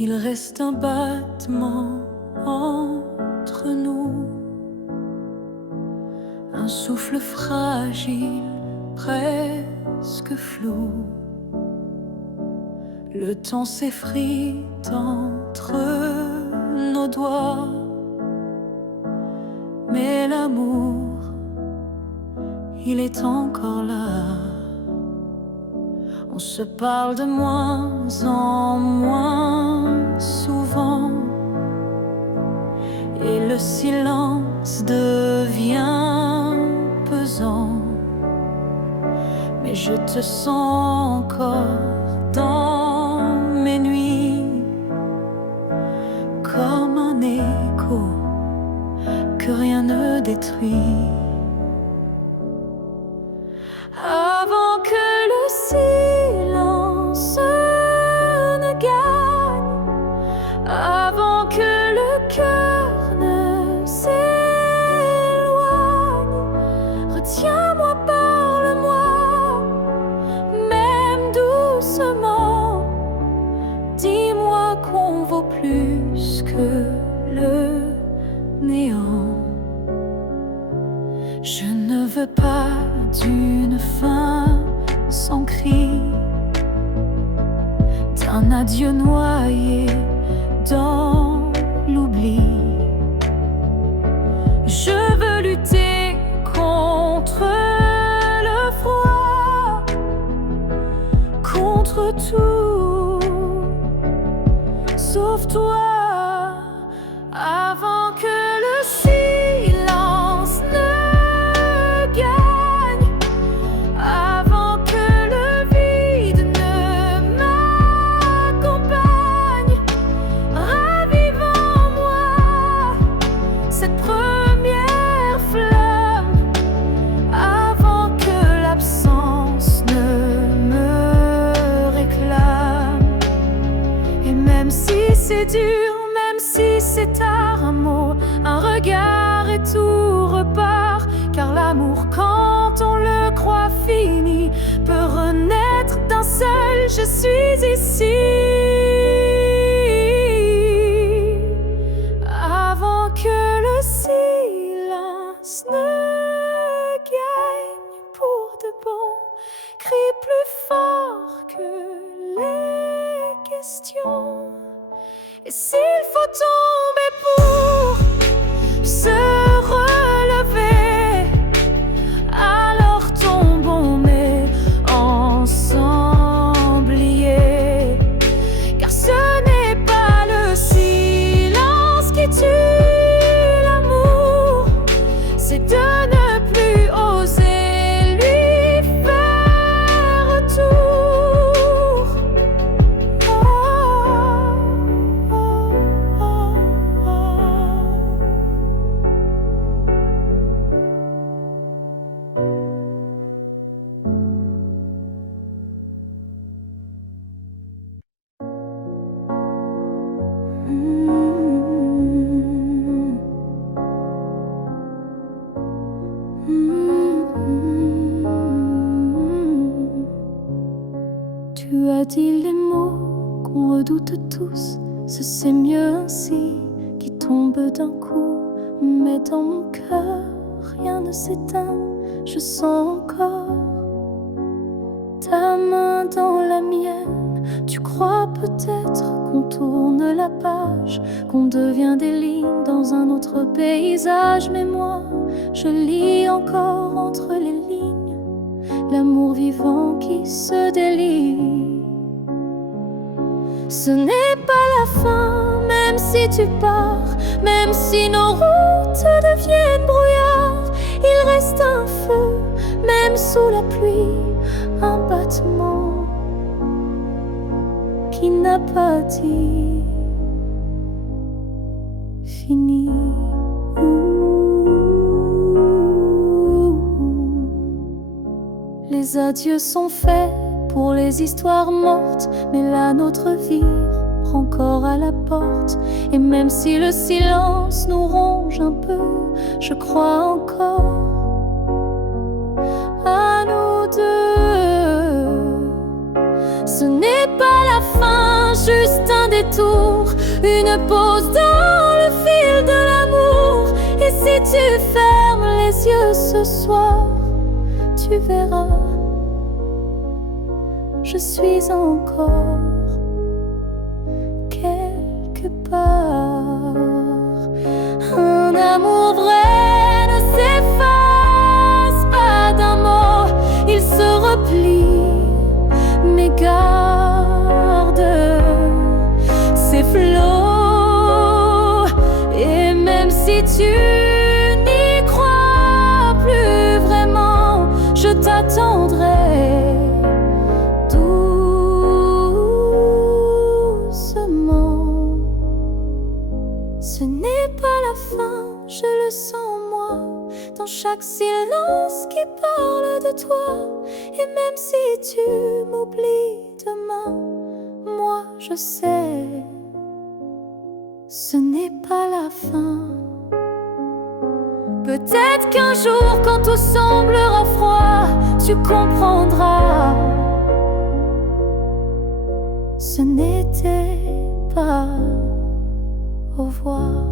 Il reste un battement entre nous, un souffle fragile, presque flou. Le temps s'effrite entre nos doigts, mais l'amour, il est encore là. On se parle de moins en moins souvent, et le silence devient pesant. Mais je te sens encore dans mes nuits, comme un écho que rien ne détruit. Avant que le silence ne gagne, avant que le cœur ne s'éloigne, retiens-moi, parle-moi, même doucement. Dis-moi qu'on vaut plus que le néant. Je ne veux pas d'une fin sans cri, d'un adieu noyé dans l'oubli. Je veux lutter contre le froid, contre tout, sauf toi. Avant que le silence ne gagne, avant que le vide ne m'accompagne, ravive en moi cette première flamme, avant que l'absence ne me réclame. Et même si c'est dur, même si c'est tard, un mot, un regard et tout repart. Car l'amour, quand on le croit fini, peut renaître d'un seul je suis ici. Avant que le silence ne gagne pour de bon, crie plus fort que les questions. Et s'il faut tomber pour se relever, alors tombons, mais ensemble liés. Car ce n'est pas le silence qui tue l'amour, c'est de ne plus oser lui faire retour. Tu as dit les mots qu'on redoute tous, c'est mieux ainsi, qui tombent d'un coup. Mais dans mon cœur, rien ne s'éteint, je sens encore ta main dans la mienne. Tu crois peut-être qu'on tourne la page, qu'on devient des lignes dans un autre paysage. Mais moi, je lis encore entre les lignes l'amour vivant qui se délie. Ce n'est pas la fin, même si tu pars, même si nos routes deviennent brouillard. Il reste un feu, même sous la pluie, un battement qui n'a pas dit fini. Les adieux sont faits pour les histoires mortes, mais la nôtre vire prend corps à la porte. Et même si le silence nous ronge un peu, je crois encore à nous deux. Ce n'est pas la fin, juste un détour, une pause dans le fil de l'amour. Et si tu fermes les yeux ce soir, tu verras, je suis encore quelque part. Un amour vrai ne s'efface pas d'un mot, il se replie, mais garde ses flots. Et même si tu n'y crois plus vraiment, je t'attendrai doucement. Ce n'est pas la fin, je le sens en moi, dans chaque silence qui parle de toi. Et même si tu m'oublies demain, moi je sais, ce n'est pas la fin. Peut-être qu'un jour, quand tout semblera froid, tu comprendras, ce n'était pas au revoir.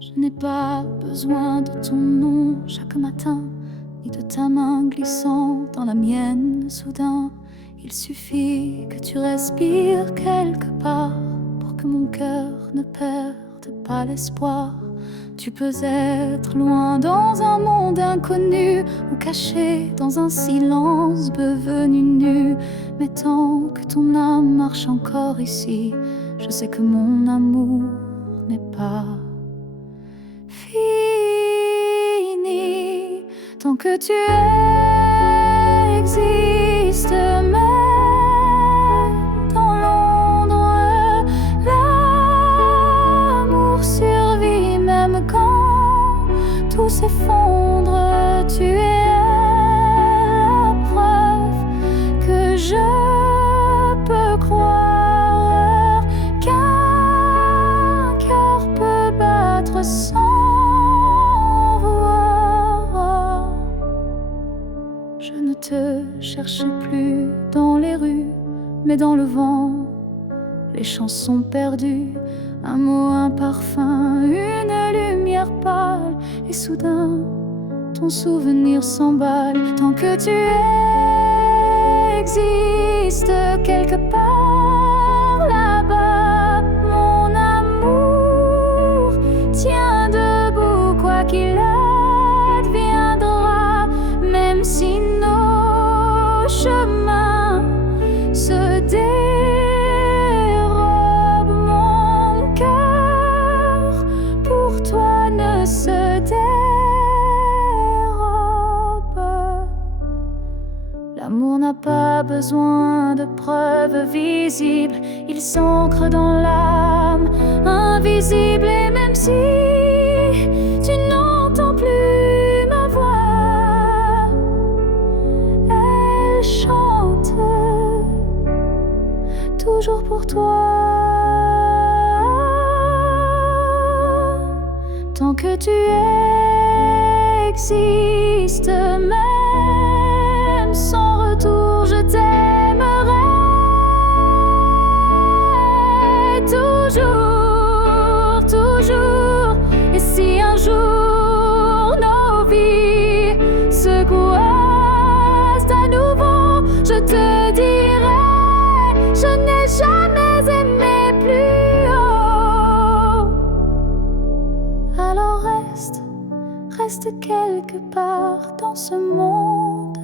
Je n'ai pas besoin de ton nom chaque matin, ni de ta main glissant dans la mienne soudain. Il suffit que tu respires quelque part pour que mon cœur ne perde pas l'espoir. Tu peux être loin dans un monde inconnu, ou caché dans un silence devenu nu. Mais tant que ton âme marche encore ici, je sais que mon amour n'est pas fini. Tant que tu existes, même dans l'ombre, l'amour survit. Même quand tout s'effondre, tu es la preuve que je peux croire qu'un cœur peut battre sans voir. Je ne te cherche plus dans les rues, mais dans le vent, les chansons perdues. Un mot, un parfum, une lumière pâle, et soudain, ton souvenir s'emballe. Tant que tu existes quelque part là-bas, mon amour tient debout, quoi qu'il adviendra. Même si nos chemins se dérobent, mon cœur pour toi ne se dérobe. L'amour n'a pas besoin de preuves visibles, il s'ancre dans l'âme invisible. Et même si tu n'entends plus ma voix, elle chante toujours pour toi. Tant que tu existes, même sans retour, je t'aimerai toujours, toujours. Et si un jour nos vies se croisent à nouveau, je te dirai, je n'ai jamais aimé plus haut. Alors reste quelque part dans ce monde,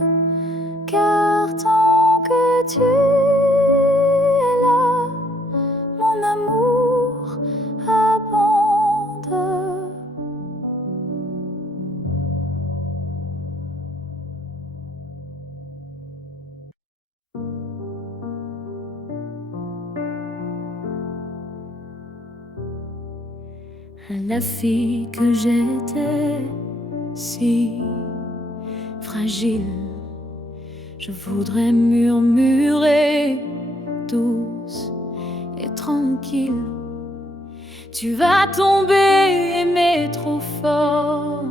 car tant que tu es là, mon amour abonde. La fille que j'étais, si fragile, je voudrais murmurer douce et tranquille. Tu vas tomber, aimer trop fort,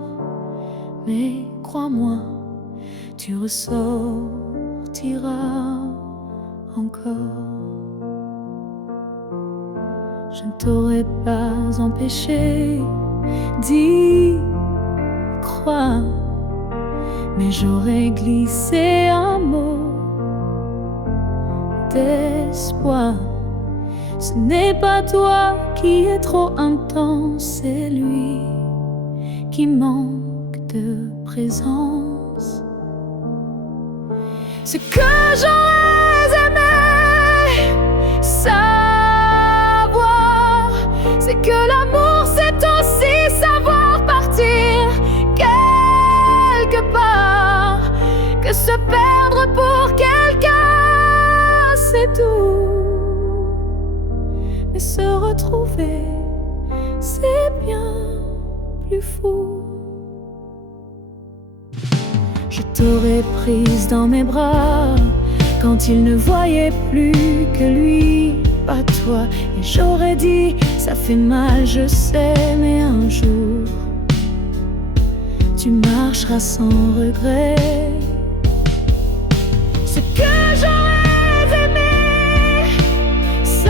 mais crois-moi, tu ressortiras encore. Je ne t'aurais pas empêché d'y croire, mais j'aurais glissé un mot d'espoir. Ce n'est pas toi qui es trop intense, c'est lui qui manque de présence. Ce que j'aurais aimé savoir, c'est que l'amour c'est aussi savoir partir quelque part, que se perdre pour quelqu'un c'est tout, mais se retrouver c'est bien plus fou. Je t'aurais prise dans mes bras quand il ne voyait plus que lui, pas toi. Et j'aurais dit, ça fait mal, je sais, mais un jour tu marcheras sans regret. Ce que j'aurais aimé savoir,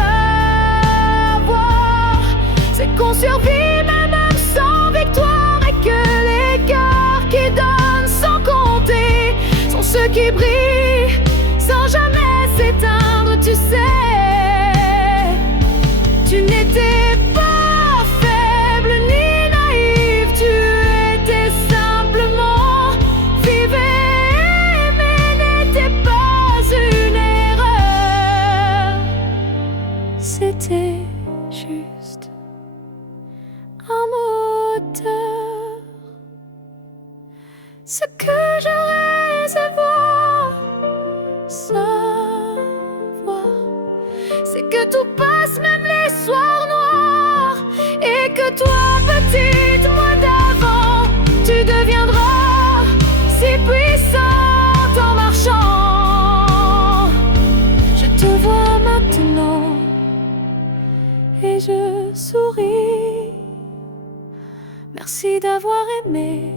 c'est qu'on survit même sans victoire, et que les cœurs qui donnent sans compter sont ceux qui brillent sans jamais s'éteindre. Tu sais, tu n'étais pas faible ni naïve, tu étais simplement vive et aimée, n'était pas une erreur, c'était juste un moteur. Ce que j'aurais savoir, c'est que tout passe, même les soirs noirs, et que toi, petite moi d'avant, tu deviendras si puissante en marchant. Je te vois maintenant et je souris. Merci d'avoir aimé,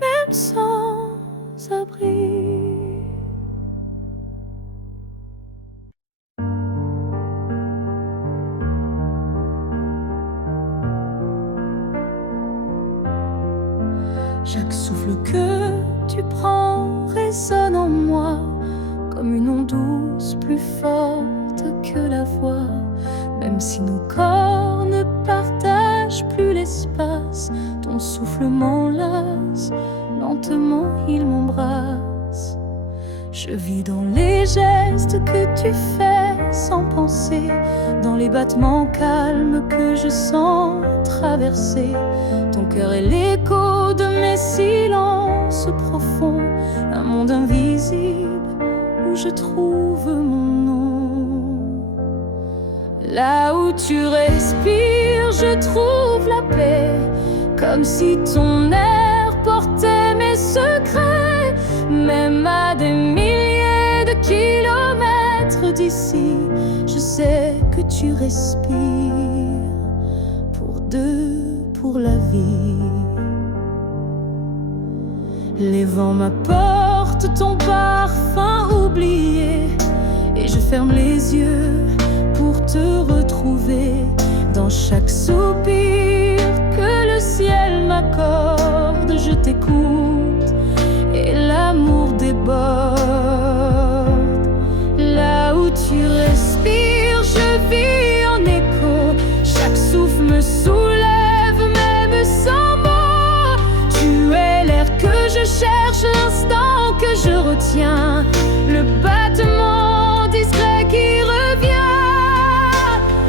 même sans abri. Chaque souffle que tu prends résonne en moi comme une onde douce, plus forte que la voix. Même si nos corps ne partagent plus l'espace, ton souffle m'enlace, lentement il m'embrasse. Je vis dans les gestes que tu fais sans penser, dans les battements calmes que je sens traverser. Ton cœur est l'écho de mes silences profonds, un monde invisible où je trouve mon nom. Là où tu respires, je trouve la paix, comme si ton air portait mes secrets. Même à des milliers de kilomètres d'ici, je sais que tu respires pour deux, pour la vie. Les vents m'apportent ton parfum oublié, et je ferme les yeux pour te retrouver. Dans chaque soupir que le ciel m'accorde, je t'écoute et l'amour déborde. Là où tu respires, je vis en écho. Chaque souffle me soulève, même sans mots. Tu es l'air que je cherche, l'instant que je retiens, le battement discret qui revient.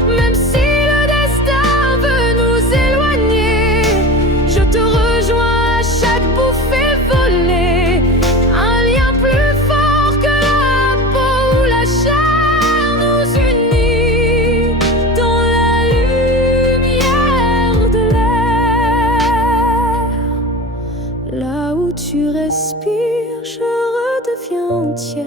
Même si le destin veut nous éloigner, je te rejoins à chaque bouffée volée. Un lien plus fort que la peau ou la chair nous unit dans la lumière de l'air. Là où tu respires, je redeviens entière.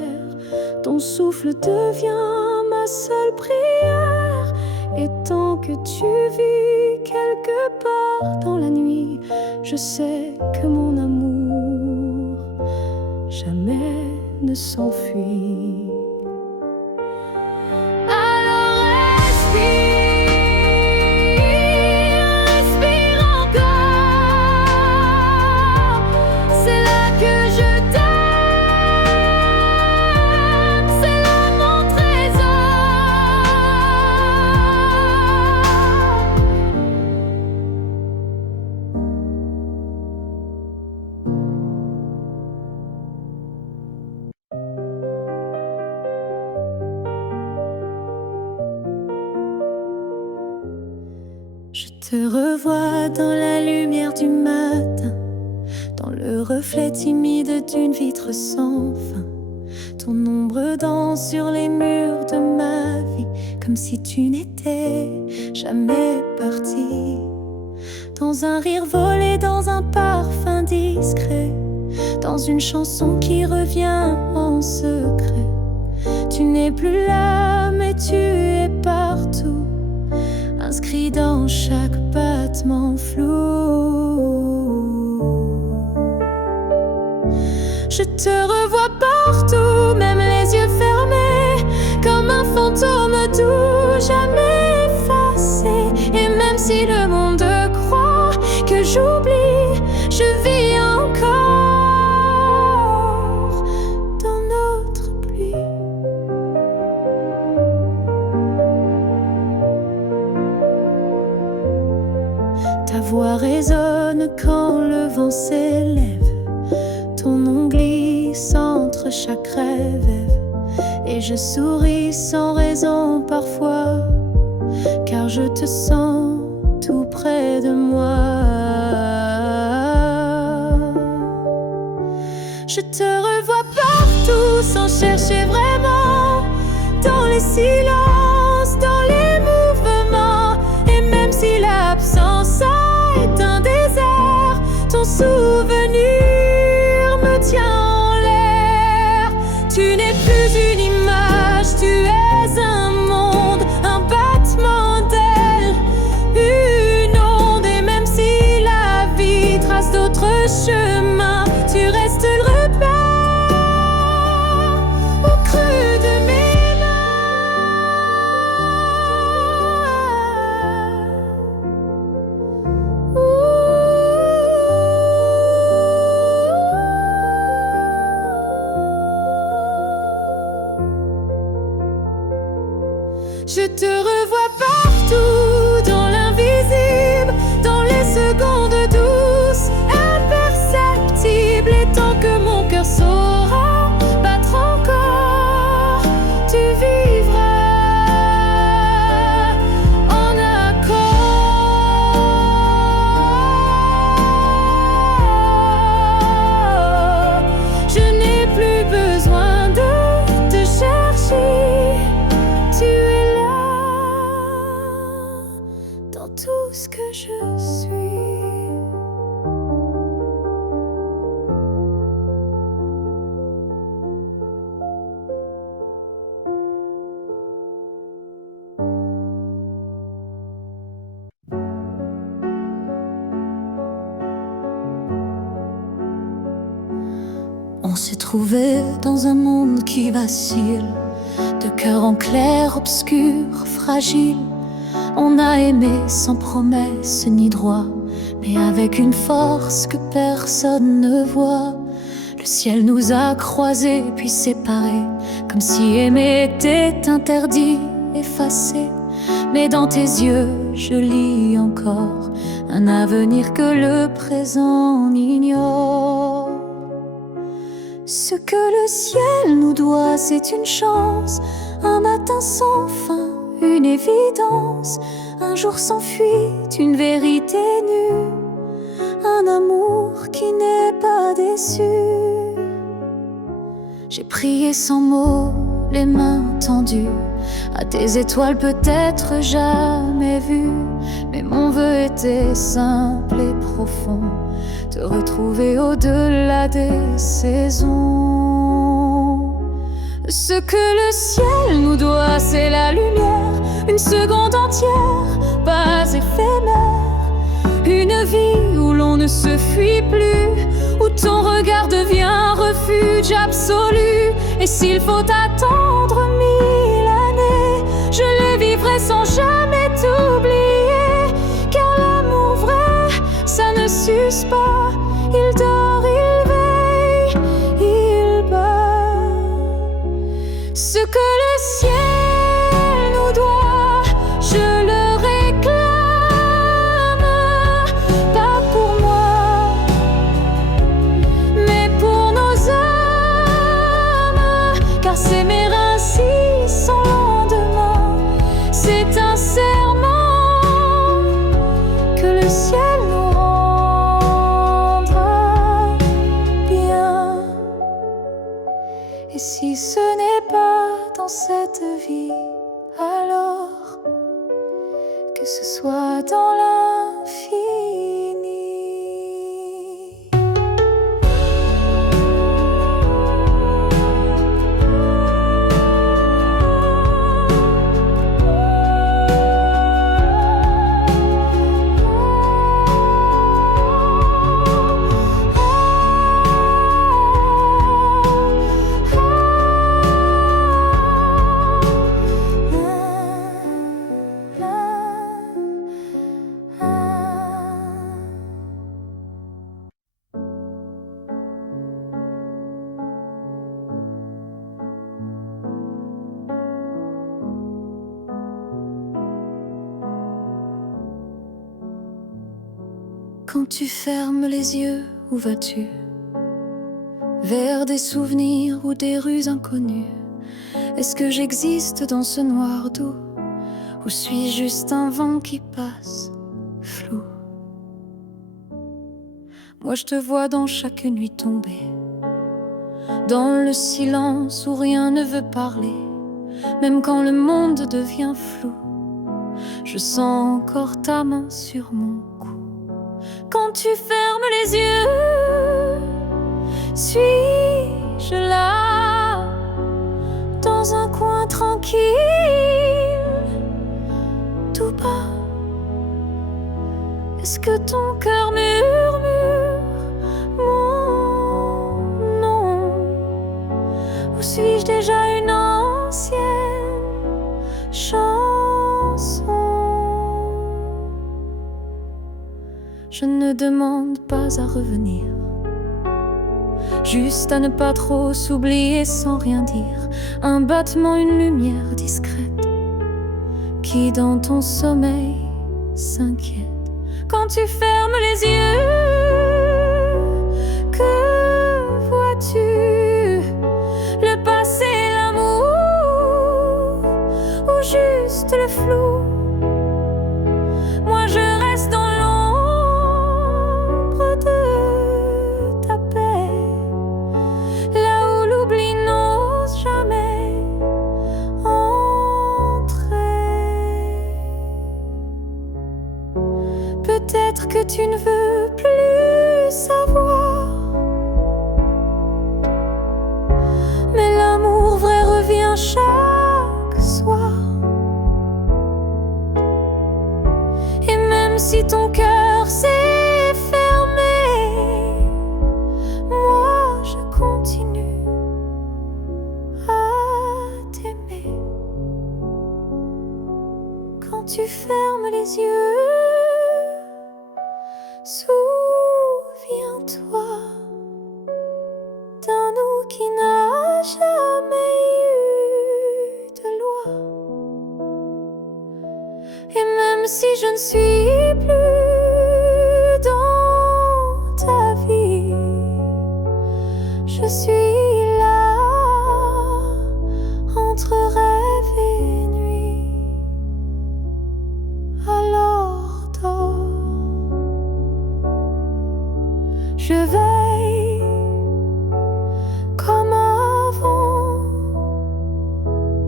Ton souffle devient ma seule prière, et tant que tu tu vis quelque part dans la nuit, je sais que mon amour jamais ne s'enfuit. Alors respire encore, c'est là que je t'aime, c'est là mon trésor. Je te revois dans la lumière du matin, dans le reflet timide d'une vitre sans fin. Ton ombre danse sur les murs de ma vie, comme si tu n'étais jamais parti. Dans un rire volé, dans un parfum discret, dans une chanson qui revient en secret. Tu n'es plus là, mais tu es partout, inscrit dans chaque battement flou. Je te revois partout, même les yeux fermés, comme un fantôme doux, jamais effacé. Et même si le monde croit que j'oublie, je vis encore dans notre pluie. Ta voix résonne quand le vent s'élève, ton nom glisse entre chaque rêve. Et je souris sans raison parfois, car je te sens tout près de moi. Je te revois partout sans chercher vraiment, dans les silences, dans les mouvements. Et même si l'absence est un désert, ton souvenir me tient en l'air. Tu n'es plus une image, tu es un monde, un battement d'ailes, une onde. Et même si la vie trace d'autres chemins, tu restes le repère au creux de mes Je te revois partout, dans l'invisible, dans les secondes douces, imperceptibles. Et tant que mon cœur saura battre encore, tu vivras en accord. Je n'ai plus besoin de te chercher, tu es là dans tout ce que je suis. On s'est trouvé dans un monde qui vacille, de cœur en clair, obscur, fragile. On a aimé sans promesse ni droit, mais avec une force que personne ne voit. Le ciel nous a croisés puis séparés, comme si aimer était interdit, effacé. Mais dans tes yeux, je lis encore un avenir que le présent ignore. Ce que le ciel nous doit, c'est une chance, un matin sans fin, une évidence, un jour sans fuite, une vérité nue, un amour qui n'est pas déçu. J'ai prié sans mots, les mains tendues à tes étoiles peut-être jamais vues, mais mon vœu était simple et profond, te retrouver au-delà des saisons. Ce que le ciel nous doit, c'est la lumière, une seconde entière, pas éphémère. Une vie où l'on ne se fuit plus, où ton regard devient un refuge absolu. Et s'il faut attendre 1000 années, je les vivrai sans jamais t'oublier. Car l'amour vrai, ça ne s'use pas. Il dort, il veille, il bat. Ce que le ciel nous doit, je le réclame. Pas pour moi, mais pour nos âmes. Car s'aimer ainsi sans lendemain, c'est un serment que le ciel nous rendra bien. Et si ce n'est pas dans cette vie, alors que ce soit dans l'infini. Quand tu fermes les yeux, où vas-tu? Vers des souvenirs ou des rues inconnues? Est-ce que j'existe dans ce noir doux? Ou suis-je juste un vent qui passe, flou? Moi je te vois dans chaque nuit tombée, dans le silence où rien ne veut parler. Même quand le monde devient flou, je sens encore ta main sur mon cou. Quand tu fermes les yeux, suis-je là, dans un coin tranquille, tout bas? Est-ce que ton cœur murmure mon nom? Ou suis-je déjà une ancienne chanson? Je ne demande pas à revenir, juste à ne pas trop s'oublier sans rien dire. Un battement, une lumière discrète qui dans ton sommeil s'inquiète. Quand tu fermes les yeux, que vois-tu? Le passé, l'amour ou juste le flou? Moi je reste dans l'ombre de ta paix, là où l'oubli n'ose jamais entrer. Peut-être que tu ne veux plus savoir, mais l'amour vrai revient chaque soir. Et même si ton cœur s'est fermé, moi je continue à t'aimer. Quand tu fermes les yeux, souviens-toi d'un nous qui n'a jamais eu de loi. Et même si je ne suis plus dans ta vie, je suis là entre rêve et nuit. Alors dors, je veille comme avant,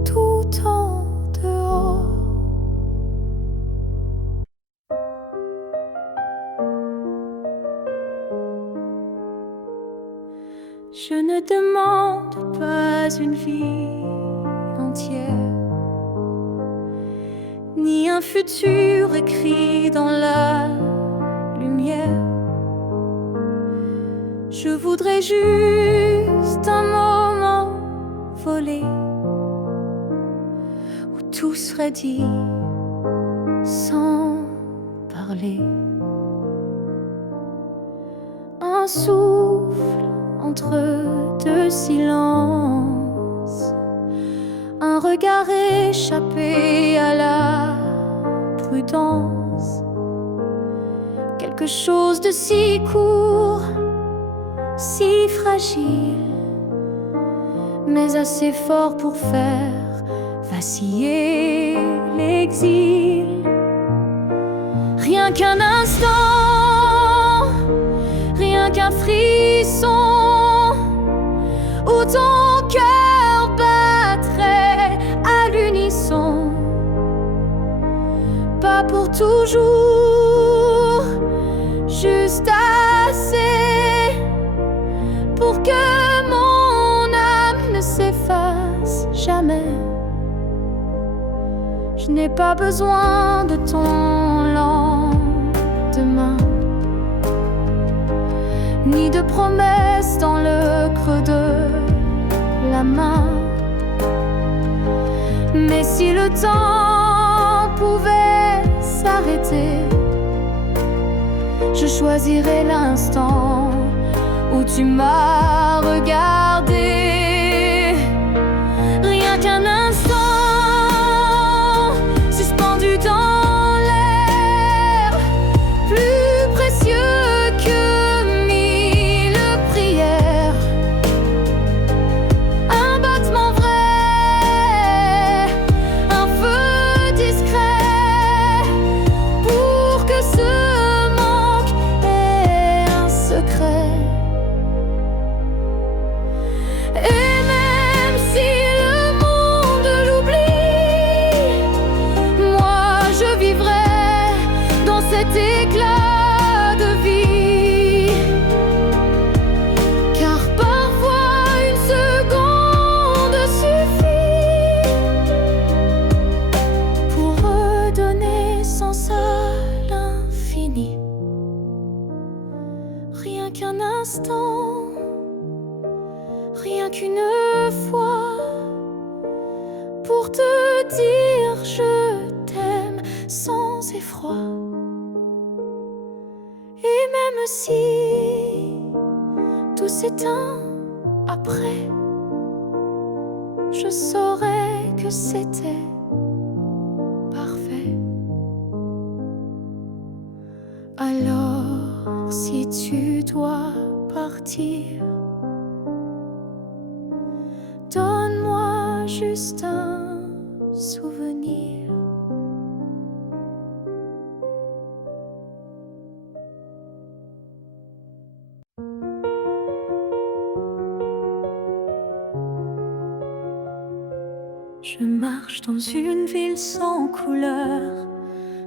tout en dehors. Je ne demande pas une vie entière, ni un futur écrit dans la lumière. Je voudrais juste un moment volé où tout serait dit sans parler. Un souffle entre deux silences, un regard échappé à la prudence. Quelque chose de si court, si fragile, mais assez fort pour faire vaciller l'exil. Rien qu'un instant, rien qu'un frisson, où ton cœur battrait à l'unisson. Pas pour toujours, juste assez pour que mon âme ne s'efface jamais. Je n'ai pas besoin de ton lendemain, ni de promesses dans le creux de la main. Mais si le temps pouvait s'arrêter, je choisirais l'instant où tu m'as regardé. Rien qu'un instant, suspendu dans l'air, plus précieux que mille prières. Un battement vrai, un feu discret, pour que ce manque ait un secret. Et même si le monde l'oublie, moi je vivrai dans cet éclat de vie. Car parfois une seconde suffit pour redonner sens à l'infini. Rien qu'un instant, rien qu'une fois, pour te dire je t'aime sans effroi. Et même si tout s'éteint après, je saurais que c'était parfait. Alors si tu dois partir, donne-moi juste un souvenir. Je marche dans une ville sans couleur,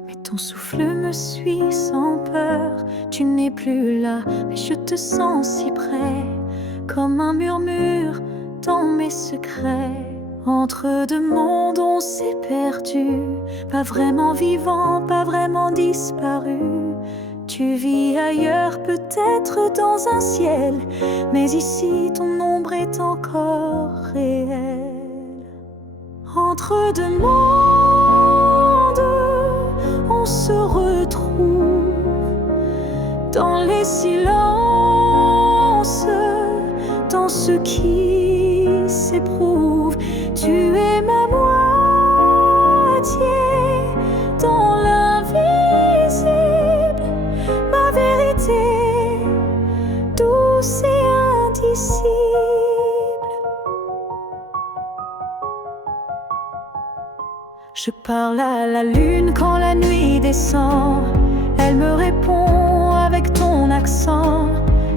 mais ton souffle me suit sans peur. Tu n'es plus là, mais je te sens si près, comme un murmure dans mes secrets. Entre deux mondes on s'est perdu, pas vraiment vivant, pas vraiment disparu. Tu vis ailleurs, peut-être dans un ciel, mais ici ton ombre est encore réelle. Entre deux mondes on se retrouve dans les silences, dans ce qui s'éprouve. Tu es ma moitié dans l'invisible, ma vérité douce et indicible. Je parle à la lune quand la nuit descend, elle me répond avec ton accent.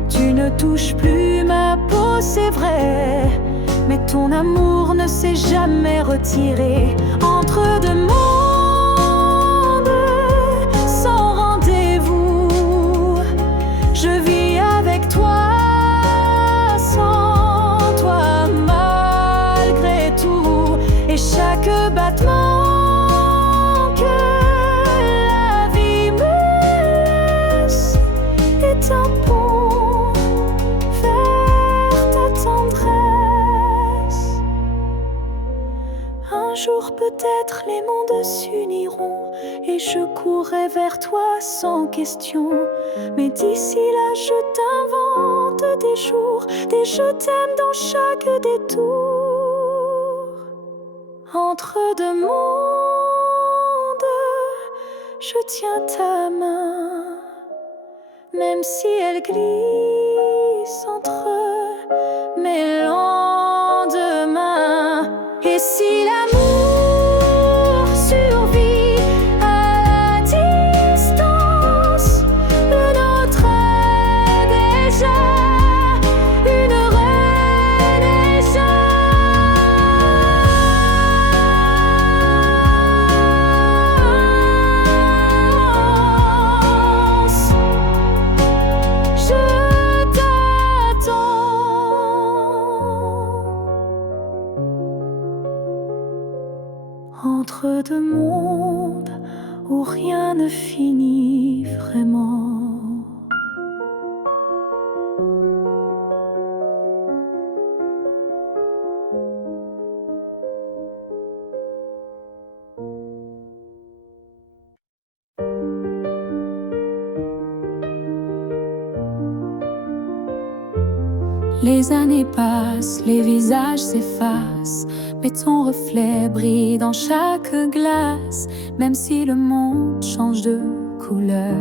Tu ne touches plus ma peau, c'est vrai, mais ton amour ne s'est jamais retiré. Entre deux mondes sans rendez-vous, je vis avec toi sans peut-être les mondes s'uniront et je courrai vers toi sans question. Mais d'ici là, je t'invente des jours, des je t'aime dans chaque détour. Entre deux mondes, je tiens ta main, même si elle glisse entre mes lendemains. Et si l'amour survit à la distance, le nôtre est déjà une renaissance. Je t'attends. Entre deux mondes où rien ne finit vraiment. Les années passent, les visages s'effacent, mais ton reflet brille dans chaque glace. Même si le monde change de couleur,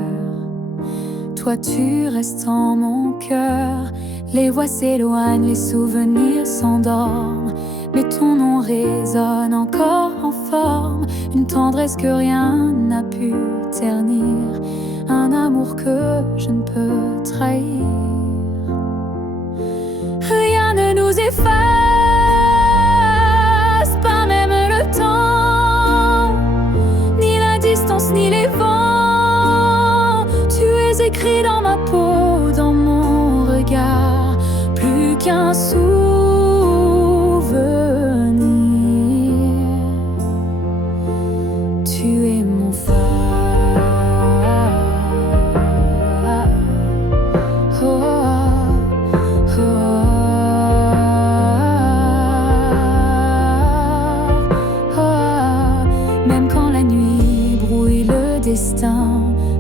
toi tu restes en mon cœur. Les voix s'éloignent, les souvenirs s'endorment, mais ton nom résonne encore en forme. Une tendresse que rien n'a pu ternir, un amour que je ne peux trahir. Rien ne nous efface, pas même le temps, ni la distance, ni les vents. Tu es écrit dans ma peau, dans mon regard, plus qu'un souvenir. Tu es mon phare.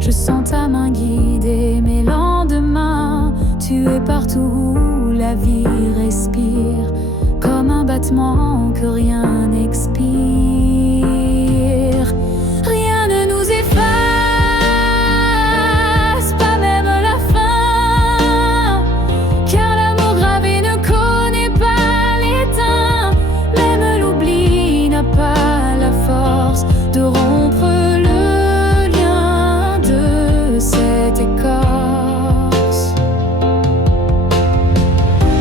Je sens ta main guider mes lendemains. Tu es partout où la vie respire, comme un battement que rien n'expire. Rien ne nous efface, pas même la fin, car l'amour gravé ne connaît pas l'étain. Même l'oubli n'a pas la force de rompre cette écorce.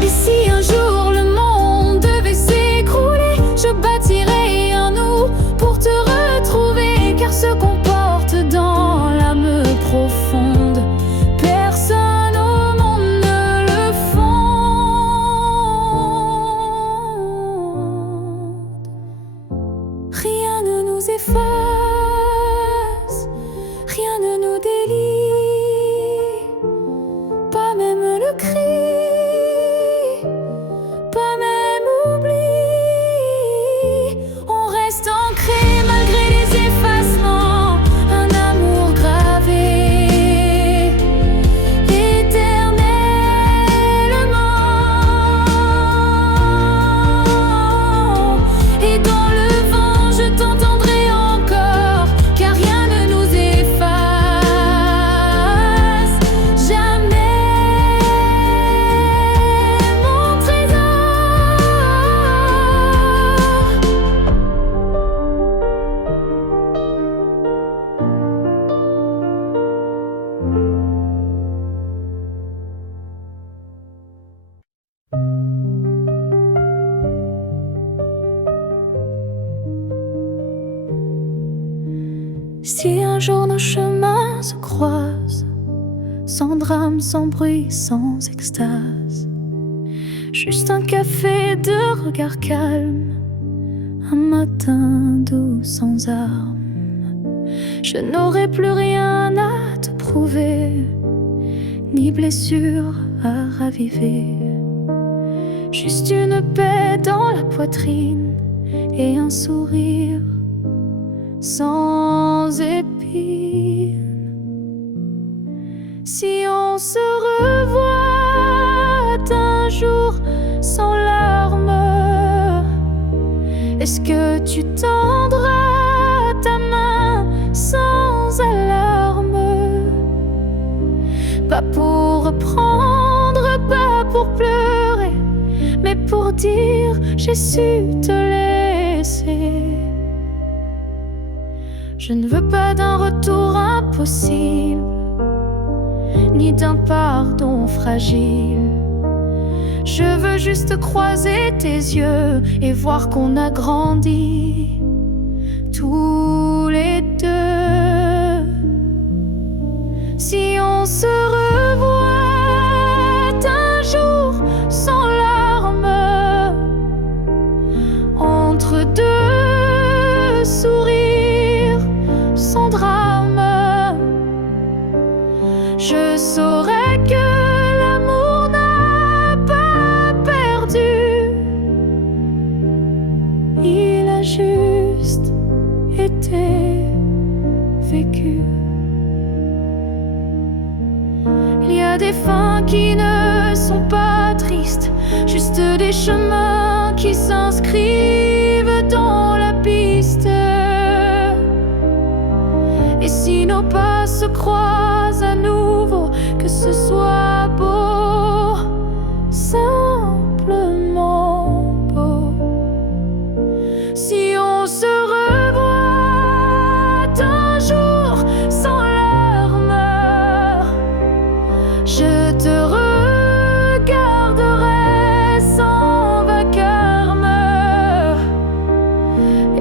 Et si un jour le monde devait s'écrouler, je bâtirai un nous pour te retrouver. Car ce qu'on porte dans l'âme profonde, personne au monde ne le fonde. Rien ne nous efface, rien ne nous délie, pas même le cri, pas même oubli. On reste ancré malgré les effacements, un amour gravé éternellement. Et dans le vent je t'entendrai encore, car rien ne nous efface jamais, mon trésor. Si un jour nos chemins se croisent, sans drame, sans bruit, sans extase, juste un café de regard calme, un matin doux sans armes, je n'aurai plus rien à te prouver, ni blessure à raviver. Juste une paix dans la poitrine et un sourire sans épines. Si on se revoit un jour sans larmes, est-ce que tu tendras ta main sans alarme? Pas pour reprendre, pas pour pleurer, mais pour dire j'ai su te laisser. Je ne veux pas d'un retour impossible, ni d'un pardon fragile. Je veux juste croiser tes yeux et voir qu'on a grandi tous les deux. Si on se revoit un jour sans larmes, entre deux sourires sans drame, je saurais que l'amour n'a pas perdu. Il a juste été vécu. Il y a des fins qui ne sont pas tristes, juste des chemins qui s'inscrivent dans la piste. Et si nos pas se croisent à nouveau, que ce soit beau, simplement beau. Si on se revoit un jour sans larmes, je te regarderai sans vacarme.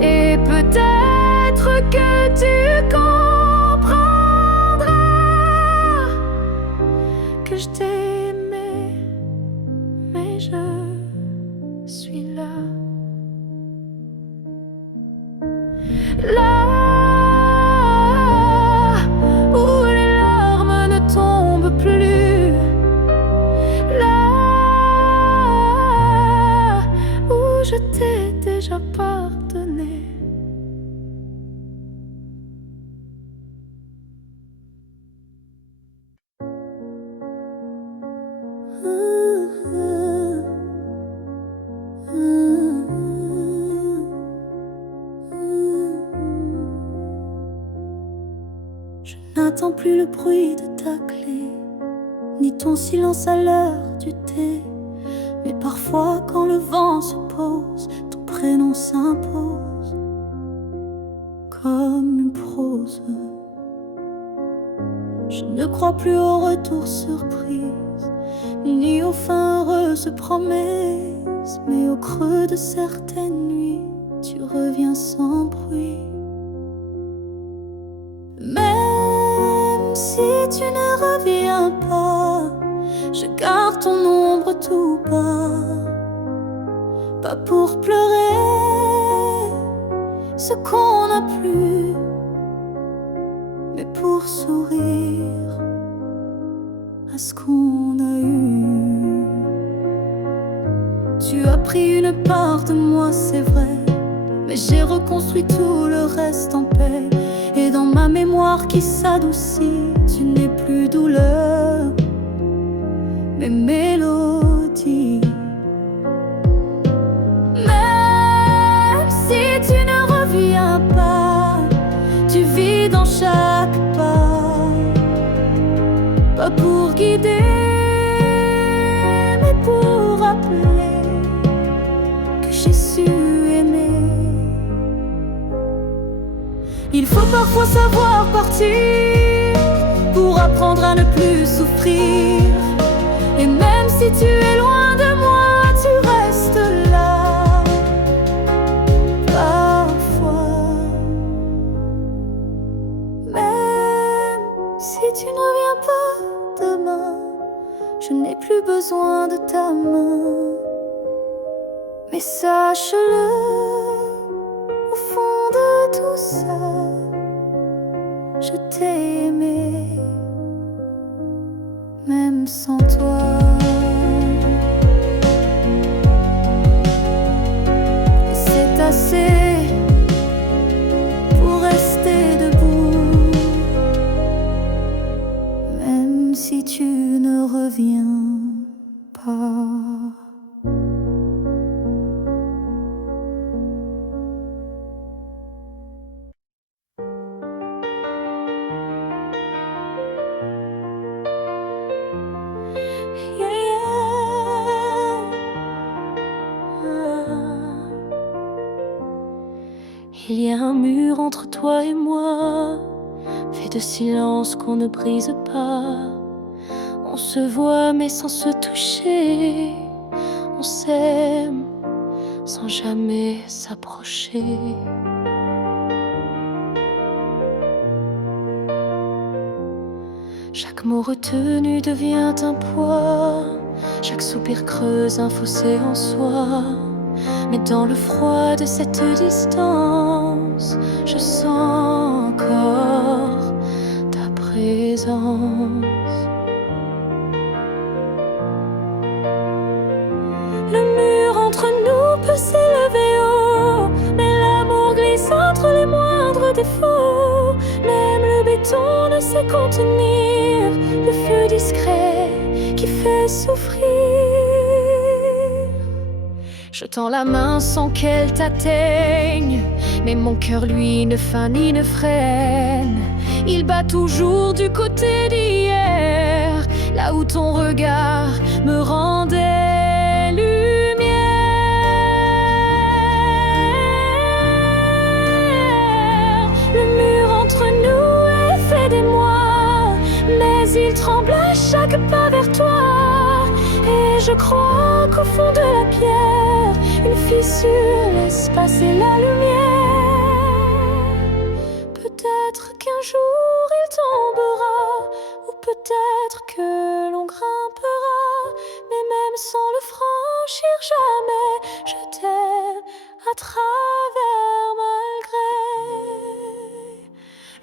Et peut-être que tu comprendras que je t'ai aimé, mais je suis là. Là où les larmes ne tombent plus, là où je t'ai déjà pardonné. Je n'attends plus le bruit de ta clé, ni ton silence à l'heure du thé. Mais parfois quand le vent se pose, ton prénom s'impose comme une prose. Je ne crois plus au retour surprise, ni aux fins heureuses promesses. Mais au creux de certaines nuits, tu reviens sans bruit. Même si tu ne reviens pas, je garde ton ombre tout bas. Pas pour pleurer ce qu'on n'a plus, mais pour sourire à ce qu'on a eu. Tu as pris une part de moi, c'est vrai, mais j'ai reconstruit tout le reste en paix. Et dans ma mémoire qui s'adoucit, tu n'es plus douleur, mais mélodie. Même si tu ne reviens pas, tu vis dans chaque pas. Pas pour guider, mais pour rappeler que j'ai su aimer. Il faut parfois savoir partir pour apprendre à ne plus souffrir. Et même si tu es loin de moi, tu restes là. Parfois, même si tu ne reviens pas demain, je n'ai plus besoin de ta main. Mais sache-le, au fond de tout ça, je t'ai aimé, même sans toi. Et c'est assez. Il y a un mur entre toi et moi, fait de silence qu'on ne brise pas. On se voit mais sans se toucher, on s'aime sans jamais s'approcher. Chaque mot retenu devient un poids, chaque soupir creuse un fossé en soi. Mais dans le froid de cette distance, je sens encore ta présence. Le mur entre nous peut s'élever haut, mais l'amour glisse entre les moindres défauts. Même le béton ne sait contenir le feu discret qui fait souffrir. Je tends la main sans qu'elle t'atteigne, mais mon cœur lui ne feint ni ne freine. Il bat toujours du côté d'hier, là où ton regard me rendait lumière. Le mur entre nous est fait d'émoi, mais il tremble à chaque pas vers toi. Et je crois qu'au fond de la pierre, une fissure laisse passer la lumière. Peut-être qu'un jour il tombera, ou peut-être que l'on grimpera, mais même sans le franchir jamais, je t'aime à travers malgré.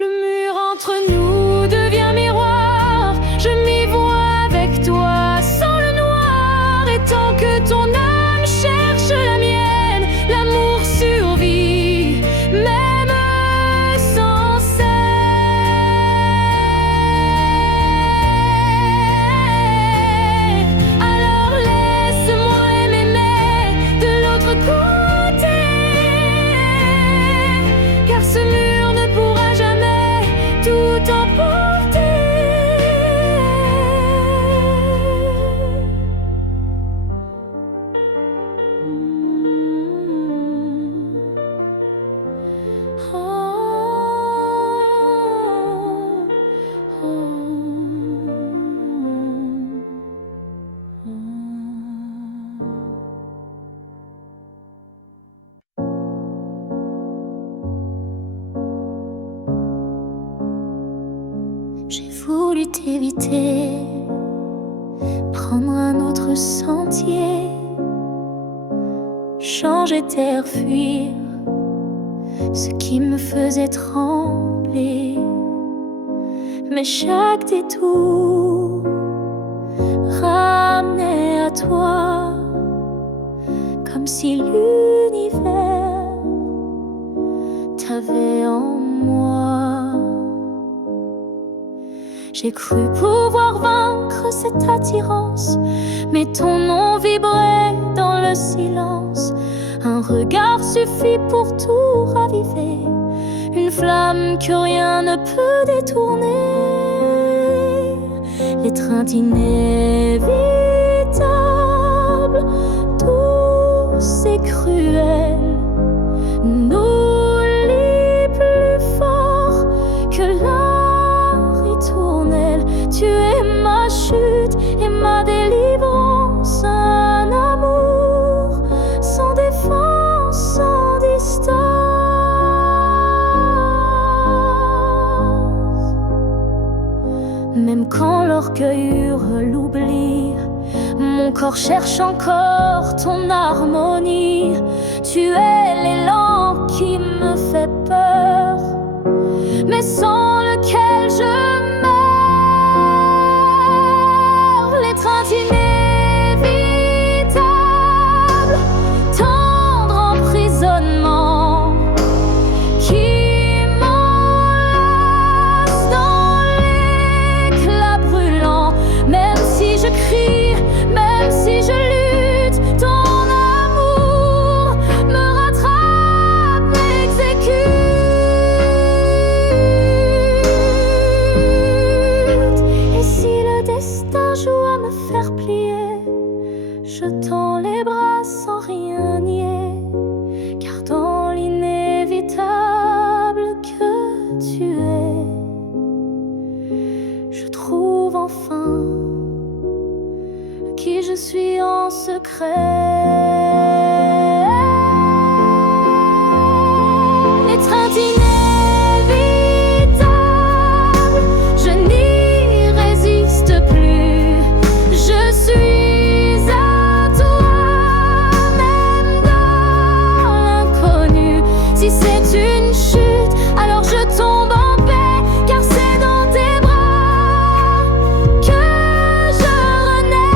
Le mur entre nous devient miroir, je m'y vois avec toi sans le noir. Et tant que ton âme cherche la mienne, l'amour survit, même sans cesse. Alors laisse-moi m'aimer de l'autre côté, car ce mur ne pourra jamais tout emporter. J'ai voulu t'éviter, prendre un autre sentier, changer d'air, fuir ce qui me faisait trembler. Mais chaque détour ramenait à toi, comme si l'univers t'avait en moi. J'ai cru pouvoir vaincre cette attirance, mais ton nom vibrait dans le silence. Un regard suffit pour tout raviver, une flamme que rien ne peut détourner. L'étreinte inévitable, douce et cruelle, nous lie plus fort que la ritournelle. Tu es ma chute et ma délivrance, un amour sans défense, sans distance. Même quand l'orgueil hurle l'oubli, mon corps cherche encore ton harmonie. Tu es l'élan qui me fait peur, mais sans lequel je meurs. L'étreinte inévitable, tendre emprisonnement qui m'enlace dans l'éclat brûlant. Même si je crie, même si je lutte, ton amour me rattrape, m'exécute. Et si le destin joue à me faire plier, je tends les bras sans rien nier, car dans l'inévitable suis en secret. L'étreinte inévitable, je n'y résiste plus. Je suis à toi, même dans l'inconnu. Si c'est une chute, alors je tombe en paix, car c'est dans tes bras que je renais.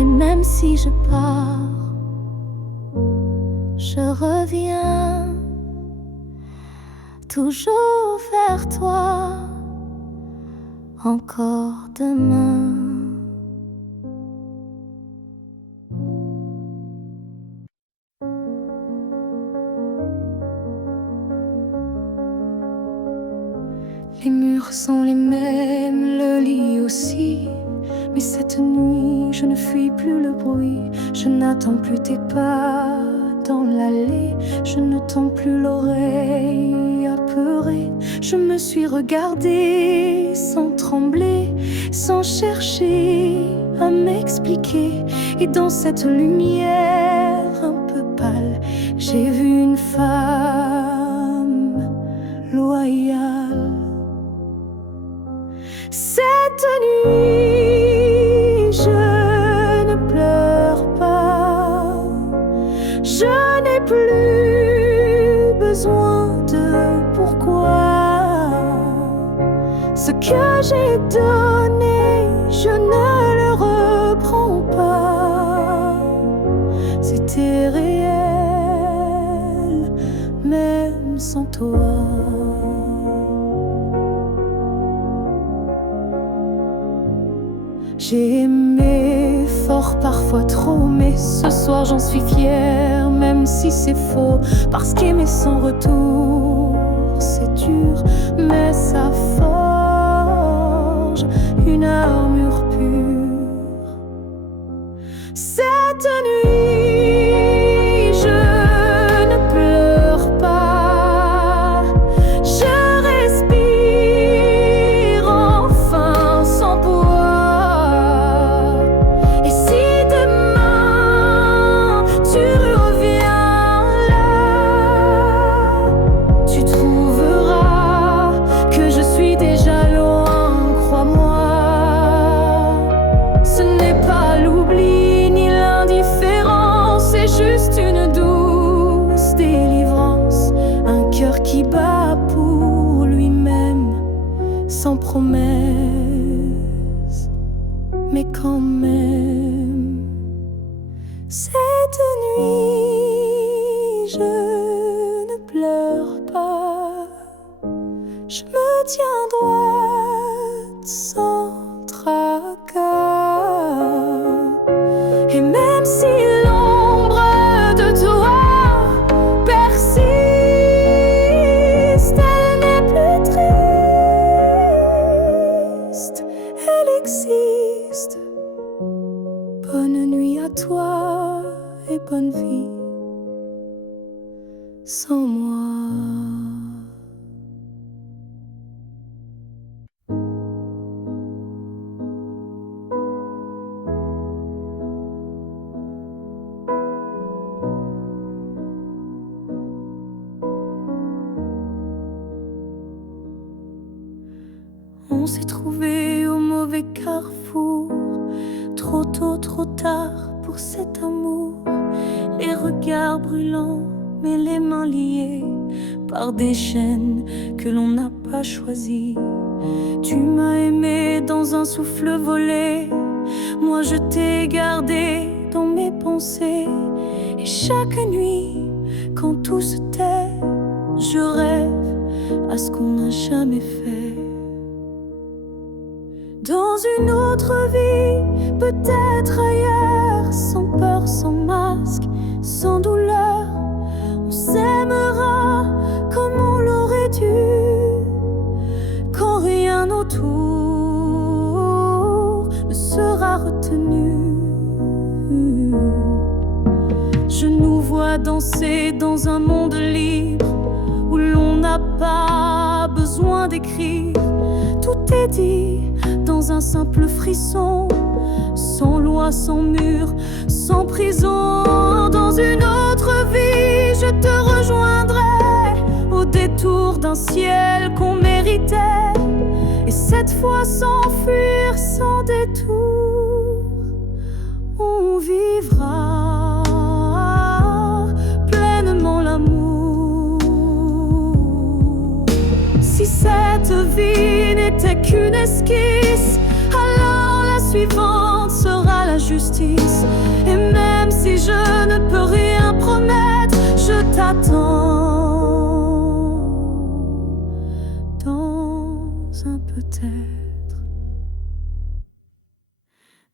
Et même si je pars, je reviens toujours vers toi, encore demain. Les murs sont les mêmes, le lit aussi. Mais cette nuit, je ne fuis plus le bruit. Je n'attends plus tes pas dans l'allée. Je ne tends plus l'oreille apeurée. Je me suis regardée sans trembler, sans chercher à m'expliquer. Et dans cette lumière un peu pâle, j'ai vu une femme loyale. Cette nuit, je ne pleure pas. Je n'ai plus besoin de pourquoi. Ce que j'ai donné, je ne le reprends pas. C'était réel, même sans toi. J'ai aimé fort, parfois trop, mais ce soir j'en suis fière, même si c'est faux. Parce qu'aimer sans retour, c'est dur, mais ça forge une armure pure. Cette nuit, je ne pleure pas. Je respire enfin sans poids. Et si demain tu reviens là, tu trouveras que je suis déjà loin, crois-moi. Ce n'est pas l'oubli ni l'indifférence, c'est juste une douce délivrance. Un cœur qui bat pour lui-même, sans promesse, mais quand même. Cette nuit, je ne pleure pas. Je me tiens droite sans tracas. Et même si l'ombre de toi persiste, elle n'est plus triste, elle existe. Bonne nuit à toi et bonne vie sans moi. On s'est trouvé au mauvais carrefour, trop tôt, trop tard pour cet amour. Les regards brûlants, mais les mains liées par des chaînes que l'on n'a pas choisies. Tu m'as aimé dans un souffle volé, moi je t'ai gardé dans mes pensées. Et chaque nuit, quand tout se tait, je rêve à ce qu'on n'a jamais fait. Dans une autre vie, peut-être ailleurs, sans peur, sans masque, sans douleur, on s'aimera comme on l'aurait dû, quand rien autour ne sera retenu. Je nous vois danser dans un monde libre, où l'on n'a pas besoin d'écrire. Tout est dit dans sans un simple frisson, sans loi, sans mur, sans prison. Dans une autre vie, je te rejoindrai au détour d'un ciel qu'on méritait, et cette fois sans fuir, sans détour, on vivra pleinement l'amour. Si cette vie n'était qu'une esquisse, alors la suivante sera la justice. Et même si je ne peux rien promettre, je t'attends dans un peut-être.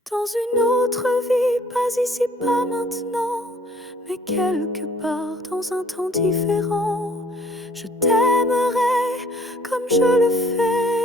Dans une autre vie, pas ici, pas maintenant, mais quelque part dans un temps différent, je t'aimerai comme je le fais.